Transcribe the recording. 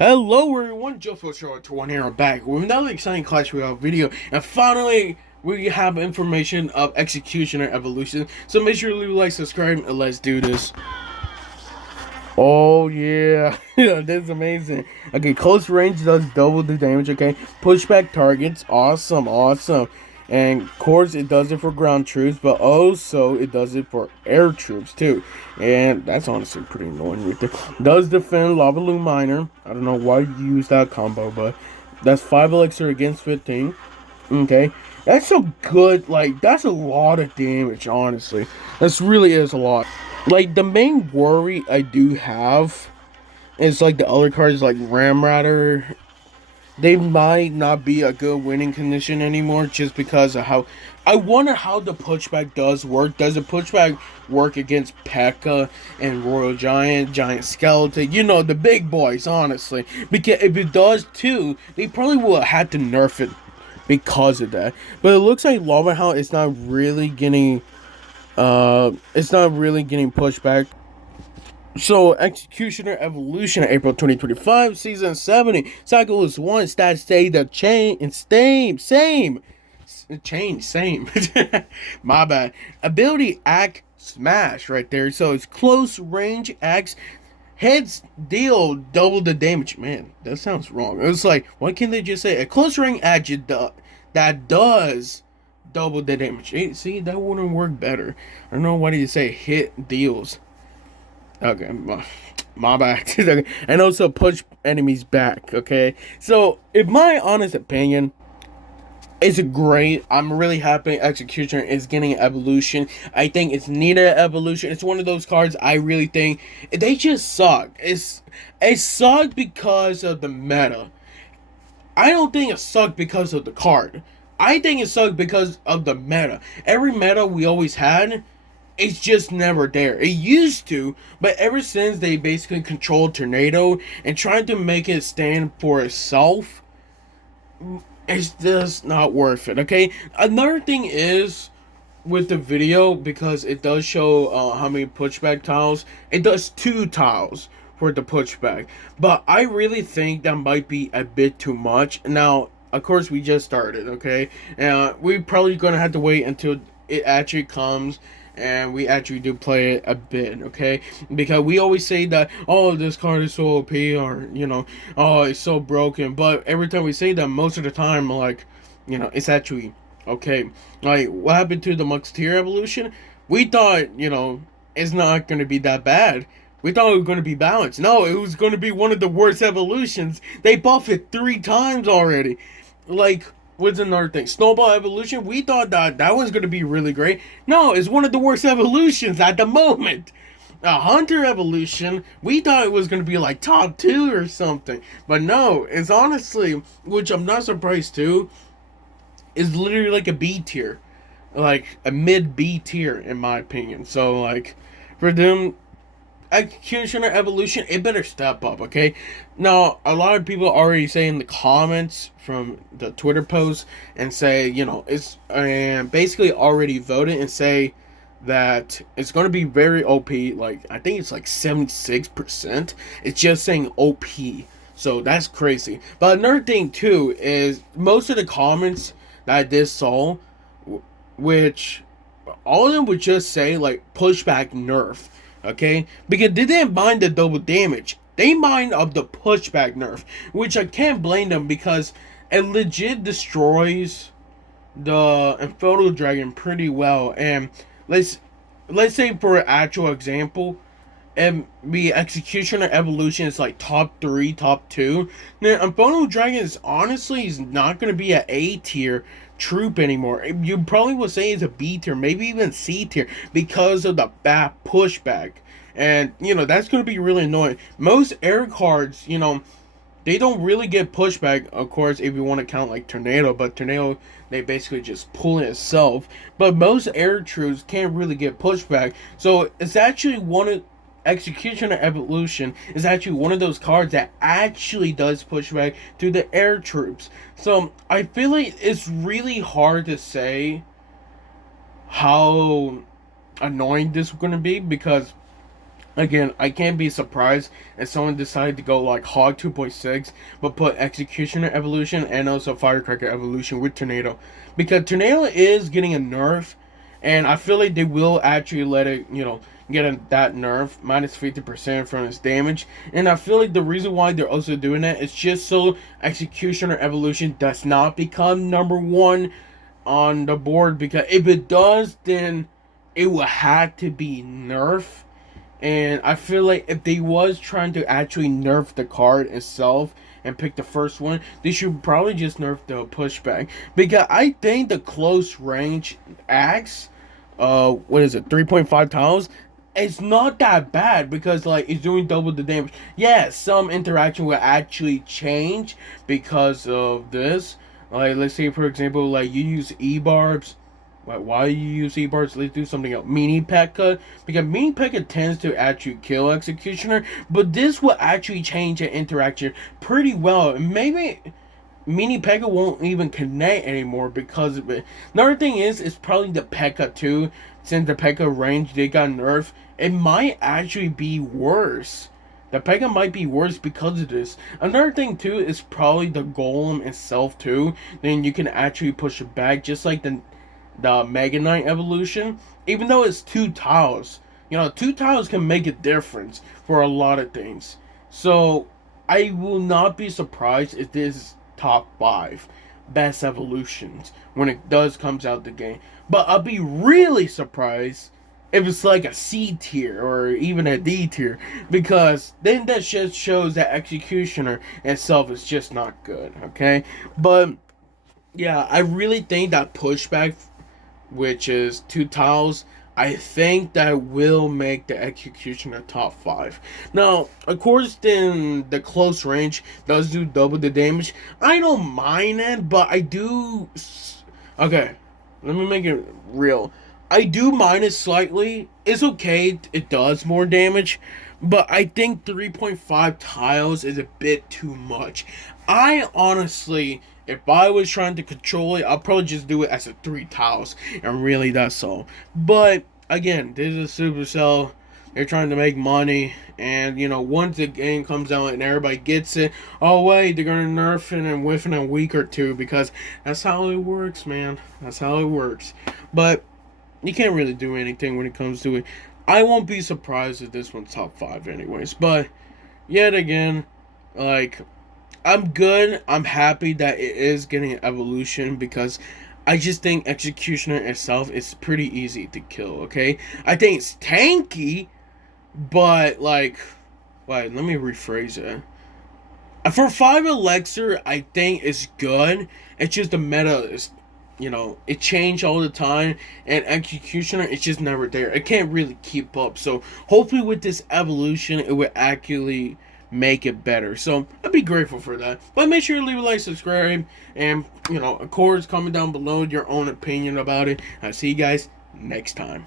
Hello everyone, Joe Show 21 here back with another exciting Clash Royale video, and finally we have information of Executioner Evolution. So make sure to leave a like, subscribe, and let's do this. Oh yeah, yeah, that's amazing. Okay, close range does double the damage. Okay, pushback targets, awesome. And of course, it does it for ground troops, but also it does it for air troops too. And that's honestly pretty annoying right there. Does defend Lava Loom Miner. I don't know why you use that combo, but that's 5 elixir against 15. Okay, that's so good. Like, that's a lot of damage, honestly. This really is a lot. Like, the main worry I do have is like the other cards, like Ramradder. They might not be a good winning condition anymore just because of how. I wonder how the pushback does work. Does the pushback work against P.E.K.K.A. and Royal Giant, Giant Skeleton? You know, the big boys, honestly. Because if it does too, they probably will have had to nerf it because of that. But it looks like Lava Hound is not really getting. It's not really getting pushed back. So, Executioner Evolution, April 2025, Season 70, Cycle is 1, stats stay the chain, and same. My bad. Ability, Act, Smash, right there. So, it's close range, Axe, heads deal double the damage. Man, that sounds wrong. It was like, why can't they just say a close range act that does double the damage? See, that wouldn't work better. I don't know why did you say hit deals. Okay, my bad. And also push enemies back, okay? So, in my honest opinion, it's great. I'm really happy Executioner is getting evolution. I think it's needed evolution. It's one of those cards I really think they just suck. It sucked because of the meta. I don't think it sucked because of the card. I think it sucked because of the meta. Every meta we always had, it's just never there. It used to, but ever since they basically controlled Tornado and tried to make it stand for itself, it's just not worth it, okay? Another thing is with the video, because it does show how many pushback tiles, it does 2 tiles for the pushback. But I really think that might be a bit too much. Now, of course, we just started, okay? We're probably going to have to wait until it actually comes and we actually do play it a bit, okay? Because we always say that, oh, this card is so OP, or, you know, oh, it's so broken. But every time we say that, most of the time, like, you know, it's actually okay. Like, what happened to the Musketeer evolution? We thought, you know, it's not going to be that bad. We thought it was going to be balanced. No, it was going to be one of the worst evolutions. They buffed it 3 times already. Like, what's another thing? Snowball evolution. We thought that was going to be really great. No, it's one of the worst evolutions at the moment. Hunter evolution. We thought it was going to be like top 2 or something. But no, it's honestly, which I'm not surprised too, is literally like a B tier. Like a mid B tier, in my opinion. So, like, for them, Executioner Evolution, it better step up, okay? Now, a lot of people already say in the comments from the Twitter posts and say, you know, it's basically already voted and say that it's going to be very OP. Like, I think it's like 76%. It's just saying OP. So that's crazy. But another thing, too, is most of the comments that I did saw, which all of them would just say, like, pushback nerf. Okay? Because they didn't mind the double damage. They mind of the pushback nerf. Which I can't blame them because it legit destroys the Inferno Dragon pretty well. And let's say for an actual example, and the Executioner Evolution is like top 3, top 2. Now, Inferno Dragon is honestly is not going to be an A tier troop anymore. You probably would say it's a B tier, maybe even C tier, because of the bad pushback. And, you know, that's going to be really annoying. Most air cards, you know, they don't really get pushback, of course, if you want to count like Tornado, but Tornado, they basically just pull it itself. But most air troops can't really get pushback. So it's actually one of Executioner Evolution is actually one of those cards that actually does pushback to the air troops. So I feel like it's really hard to say how annoying this is going to be because Again, I can't be surprised if someone decided to go like Hog 2.6, but put Executioner Evolution and also Firecracker Evolution with Tornado. Because Tornado is getting a nerf, and I feel like they will actually let it, get that nerf, minus 50% from its damage. And I feel like the reason why they're also doing that is just so Executioner Evolution does not become number one on the board. Because if it does, then it will have to be nerf, and I feel like if they was trying to actually nerf the card itself and pick the first one, they should probably just nerf the pushback. Because I think the close range axe, what is it, 3.5 tiles? It's not that bad because like it's doing double the damage. Yeah, some interaction will actually change because of this. Like let's say for example, like you use E-barbs. Why you use E-bars? Let's do something else. Mini P.E.K.K.A. Because Mini P.E.K.K.A. tends to actually kill Executioner, but this will actually change the interaction pretty well. Maybe Mini P.E.K.K.A. won't even connect anymore because of it. Another thing is, it's probably the P.E.K.K.A. too. Since the P.E.K.K.A. range, they got nerfed. It might actually be worse. The P.E.K.K.A. might be worse because of this. Another thing too is probably the Golem itself too. Then you can actually push it back, just like the Mega Knight evolution, even though it's two tiles. Two tiles can make a difference for a lot of things. So I will not be surprised if this is top 5 best evolutions when it does comes out the game. But I'll be really surprised if it's like a C tier or even a D tier, because then that just shows that Executioner itself is just not good. Okay, but yeah, I really think that pushback, which is 2 tiles, I think that will make the Executioner top 5. Now, of course, then the close range does do double the damage. I don't mind it, but I do. Okay, let me make it real. I do mind it slightly. It's okay, it does more damage, but I think 3.5 tiles is a bit too much. I honestly, if I was trying to control it, I'll probably just do it as a 3 tiles, and really that's all. But again, this is Supercell. They're trying to make money, and once the game comes out and everybody gets it, oh wait, they're gonna nerf it and within a week or two, because that's how it works, man. That's how it works. But you can't really do anything when it comes to it. I won't be surprised if this one's top 5 anyways. But yet again, like, I'm good. I'm happy that it is getting an evolution, because I just think Executioner itself is pretty easy to kill, okay? I think it's tanky, but like, wait, let me rephrase it. For 5 Elixir, I think it's good. It's just the meta is, it changed all the time, and Executioner, it's just never there. It can't really keep up. So hopefully with this evolution, it will actually make it better. So I'd be grateful for that. But make sure to leave a like, subscribe, and of course comment down below your own opinion about it. I'll see you guys next time.